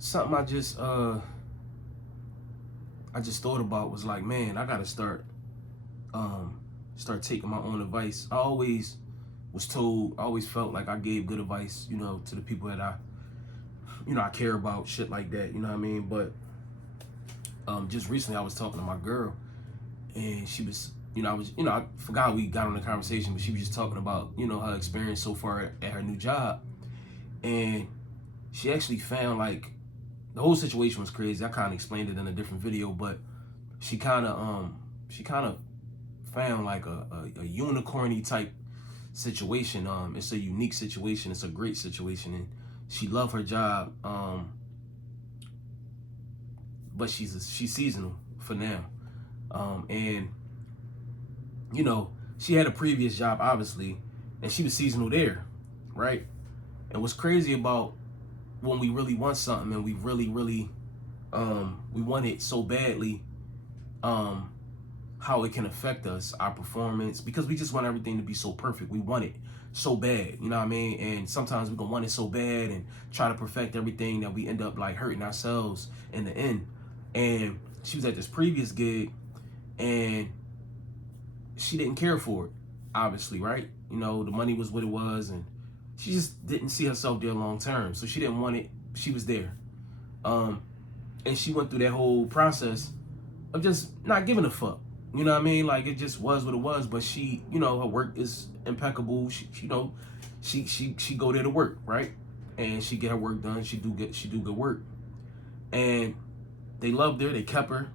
something I just thought about was like, man, I gotta start taking my own advice. I always was told, I always felt like I gave good advice, to the people that I care about, shit like that, you know what I mean? But just recently I was talking to my girl, and she was, I forgot we got on the conversation, but she was just talking about, her experience so far at her new job. And she actually found, like, the whole situation was crazy. I kind of explained it in a different video, but she kind of found like a unicorny type situation. It's a unique situation. It's a great situation, and she loved her job. But she's seasonal for now. And she had a previous job, obviously, and she was seasonal there, right? And what's crazy about when we really want something and we really, really, we want it so badly, how it can affect us, our performance, because we just want everything to be so perfect. We want it so bad, you know what I mean? And sometimes we can want it so bad and try to perfect everything that we end up like hurting ourselves in the end. And she was at this previous gig, and she didn't care for it, obviously, right? The money was what it was, and she just didn't see herself there long term. So she didn't want it. She was there. And she went through that whole process of just not giving a fuck. You know what I mean? Like, it just was what it was. But she, her work is impeccable. She go there to work, right? And she get her work done. She do good work. And they loved her. They kept her.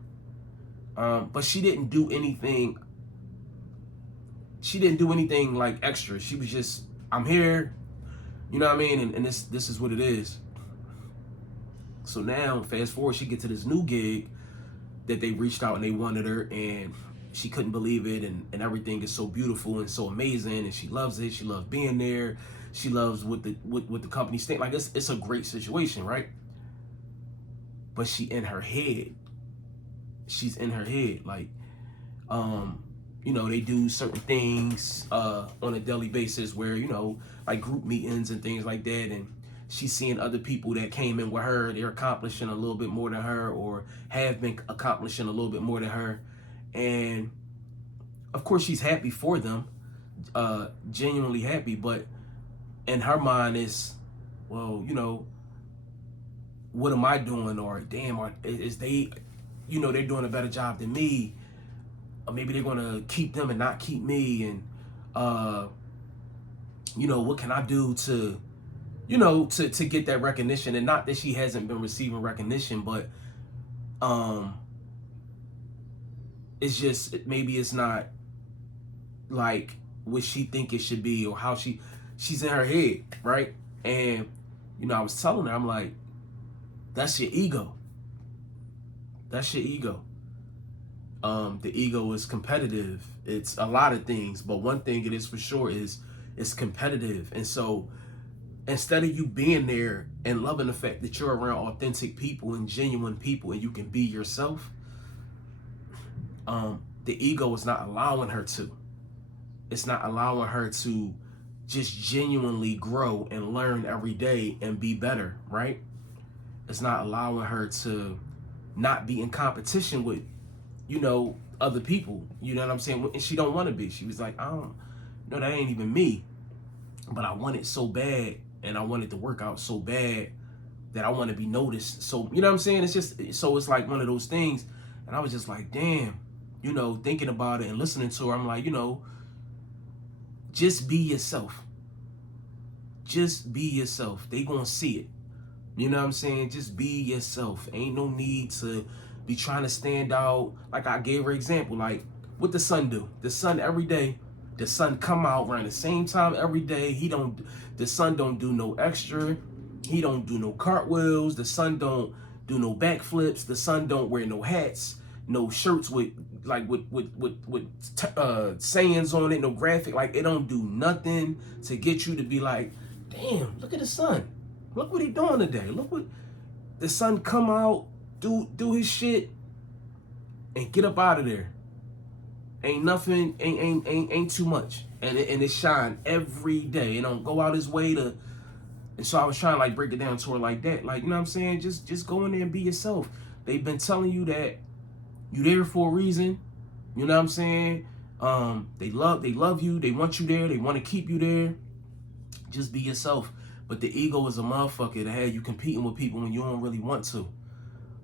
But she didn't do anything. She didn't do anything like extra. She was just, I'm here. You know what I mean? And this is what it is. So now, fast forward, she get to this new gig that they reached out and they wanted her, and she couldn't believe it, and everything is so beautiful and so amazing, and she loves it. She loves being there. She loves what the company's think. Like, it's a great situation, right? But she's in her head. Like, they do certain things on a daily basis where, like group meetings and things like that. And she's seeing other people that came in with her. They're accomplishing a little bit more than her, or have been accomplishing a little bit more than her. And of course, she's happy for them, genuinely happy. But in her mind, is, well, what am I doing? Or damn, is they, they're doing a better job than me. Or maybe they're gonna keep them and not keep me, and what can I do to, to get that recognition? And not that she hasn't been receiving recognition, but it's just, maybe it's not like what she think it should be, or how she's in her head, right? And I was telling her, I'm like, that's your ego. That's your ego. The ego is competitive. It's a lot of things, but one thing it is for sure is it's competitive. And so instead of you being there and loving the fact that you're around authentic people and genuine people and you can be yourself, the ego is not allowing her to. It's not allowing her to just genuinely grow and learn every day and be better, right? It's not allowing her to not be in competition with, other people. You know what I'm saying? And she don't want to be. She was like, that ain't even me. But I want it so bad, and I want it to work out so bad that I want to be noticed. So, you know what I'm saying? It's just, so it's like one of those things. And I was just like, damn, thinking about it and listening to her, I'm like, just be yourself. Just be yourself. They gonna see it. You know what I'm saying? Just be yourself. Ain't no need to be trying to stand out. Like I gave her example, like what the sun do. The sun every day, the sun come out around the same time every day. The sun don't do no extra. He don't do no cartwheels. The sun don't do no backflips. The sun don't wear no hats, no shirts with sayings on it, no graphic. Like, it don't do nothing to get you to be like, damn, look at the sun. Look what he doing today. Look what the sun come out, do his shit, and get up out of there. Ain't nothing, ain't too much, and it shine every day. It don't go out his way to And so I was trying to like break it down to her like that. Like, you know what I'm saying? Just go in there and be yourself. They've been telling you that you there for a reason. You know what I'm saying? They love you. They want you there. They want to keep you there. Just be yourself. But the ego is a motherfucker to have you competing with people when you don't really want to.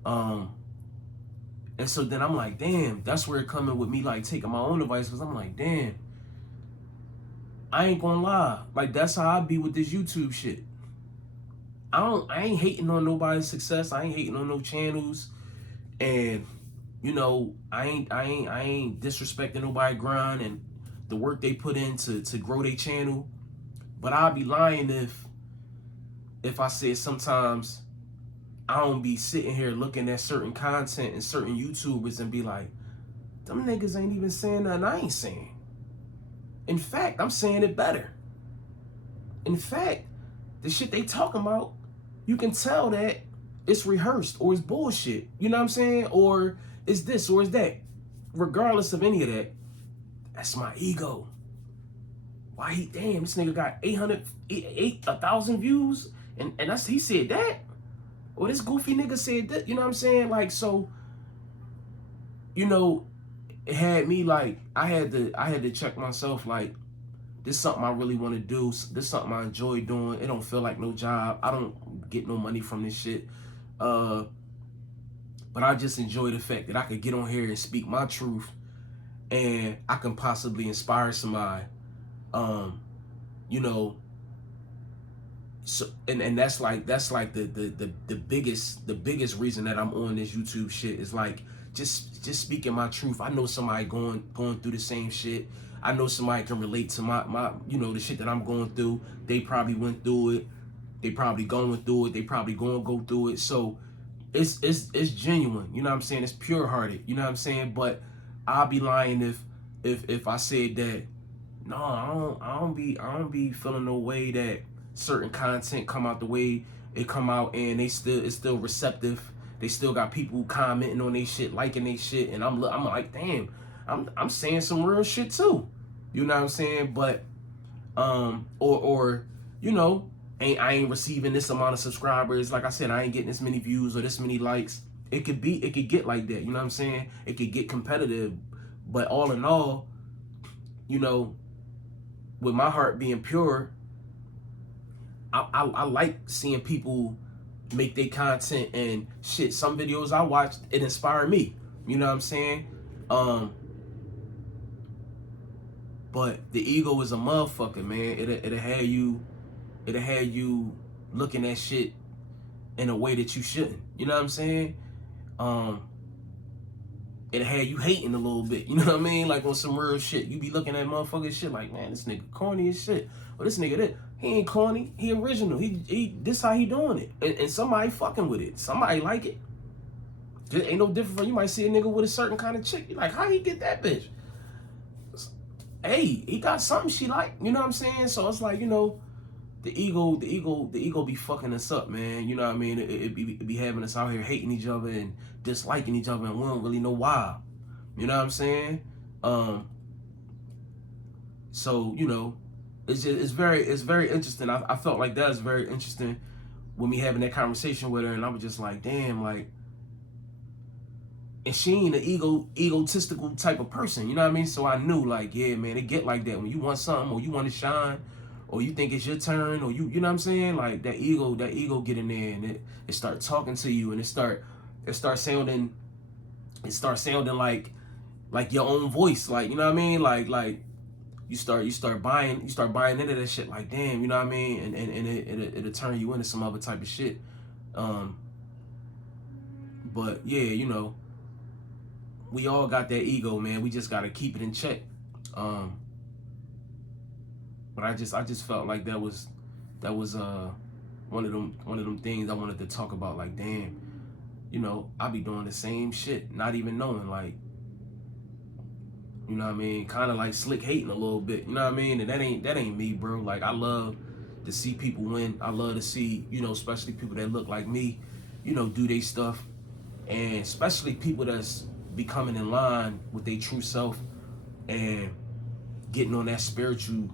And so then I'm like, damn, that's where it coming with me like taking my own advice, because I'm like, damn, I ain't gonna lie. Like, that's how I be with this YouTube shit. I ain't hating on nobody's success. I ain't hating on no channels. And you know, I ain't disrespecting nobody grind and the work they put in to grow their channel. But I'd be lying if I said sometimes I don't be sitting here looking at certain content and certain YouTubers and be like, them niggas ain't even saying nothing I ain't saying. In fact, I'm saying it better. In fact, the shit they talking about, you can tell that it's rehearsed or it's bullshit. You know what I'm saying? Or it's this or it's that. Regardless of any of that, that's my ego. Why damn, this nigga got 1,000 views and that's, he said that? Or this goofy nigga said that? You know what I'm saying? Like, so, you know, it had me like, I had to check myself like, this is something I really want to do. This is something I enjoy doing. It don't feel like no job. I don't get no money from this shit. But I just enjoy the fact that I could get on here and speak my truth, and I can possibly inspire somebody. You know, so and that's like the biggest reason that I'm on this YouTube shit is like just speaking my truth. I know somebody going through the same shit. I know somebody can relate to my you know, the shit that I'm going through. They probably went through it. They probably going through it. They probably going to go through it. So it's genuine. You know what I'm saying? It's pure hearted. You know what I'm saying? But I'll be lying if I said that. No, I don't be feeling no way that certain content come out the way it come out, and it's still receptive. They still got people commenting on their shit, liking their shit, and I'm like, damn, I'm saying some real shit too. You know what I'm saying? But or you know, I ain't receiving this amount of subscribers. Like I said, I ain't getting this many views or this many likes. It could get like that. You know what I'm saying? It could get competitive. But all in all, you know, with my heart being pure, I like seeing people make their content and shit. Some videos I watched, it inspired me. You know what I'm saying? But the ego is a motherfucker, man. It'll have you looking at shit in a way that you shouldn't. You know what I'm saying? It'll have you hating a little bit. You know what I mean? Like on some real shit. You be looking at motherfucking shit like, man, this nigga corny as shit. Or this nigga that he ain't corny. He original. He this how he doing it. And somebody fucking with it. Somebody like it. It ain't no different from you might see a nigga with a certain kind of chick. You like, how he get that bitch? Hey, he got something she like. You know what I'm saying? So it's like, you know, the ego be fucking us up, man. You know what I mean? It be having us out here hating each other and disliking each other, and we don't really know why. You know what I'm saying? So, you know, it's very interesting. I felt like that was very interesting when me having that conversation with her, and I was just like, damn, like, and she ain't an egotistical type of person, you know what I mean? So I knew, like, yeah, man, it get like that when you want something or you want to shine, or you think it's your turn, or you know what I'm saying? Like that ego get in there, and it start talking to you, and it start sounding like your own voice, like, you know what I mean? Like you start buying into that shit, like, damn, you know what I mean? And it'll turn you into some other type of shit. But yeah, you know, we all got that ego, man. We just gotta keep it in check. But I just felt like that was one of them things I wanted to talk about. Like, damn, you know, I be doing the same shit, not even knowing, like, you know what I mean? Kind of like slick hating a little bit, you know what I mean? And that ain't me, bro. Like, I love to see people win. I love to see, you know, especially people that look like me, you know, do their stuff, and especially people that's becoming in line with their true self and getting on that spiritual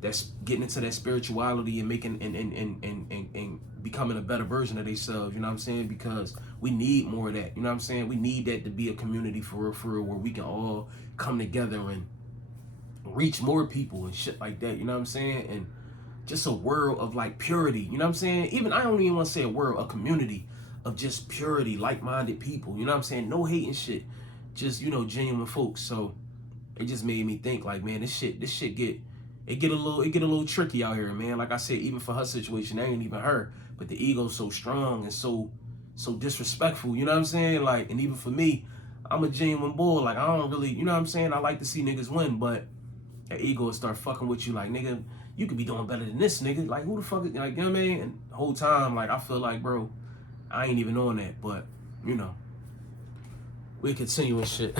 that's getting into that spirituality and making and becoming a better version of themselves, you know what I'm saying? Because we need more of that, you know what I'm saying? We need that to be a community for real, where we can all come together and reach more people and shit like that, you know what I'm saying? And just a world of like purity, you know what I'm saying? Even I don't even want to say a world, a community of just purity, like-minded people, you know what I'm saying? No hating shit, just, you know, genuine folks. So it just made me think like, man, this shit get a little tricky out here, man. Like I said, even for her situation, that ain't even her, but the ego's so strong and so disrespectful, you know what I'm saying? Like, and even for me, I'm a genuine bull. Like, I don't really, you know what I'm saying? I like to see niggas win, but that ego will start fucking with you. Like, nigga, you could be doing better than this, nigga. Like, who the fuck is, like, you know what I mean? And the whole time, like, I feel like, bro, I ain't even on that, but, you know, we continue and shit.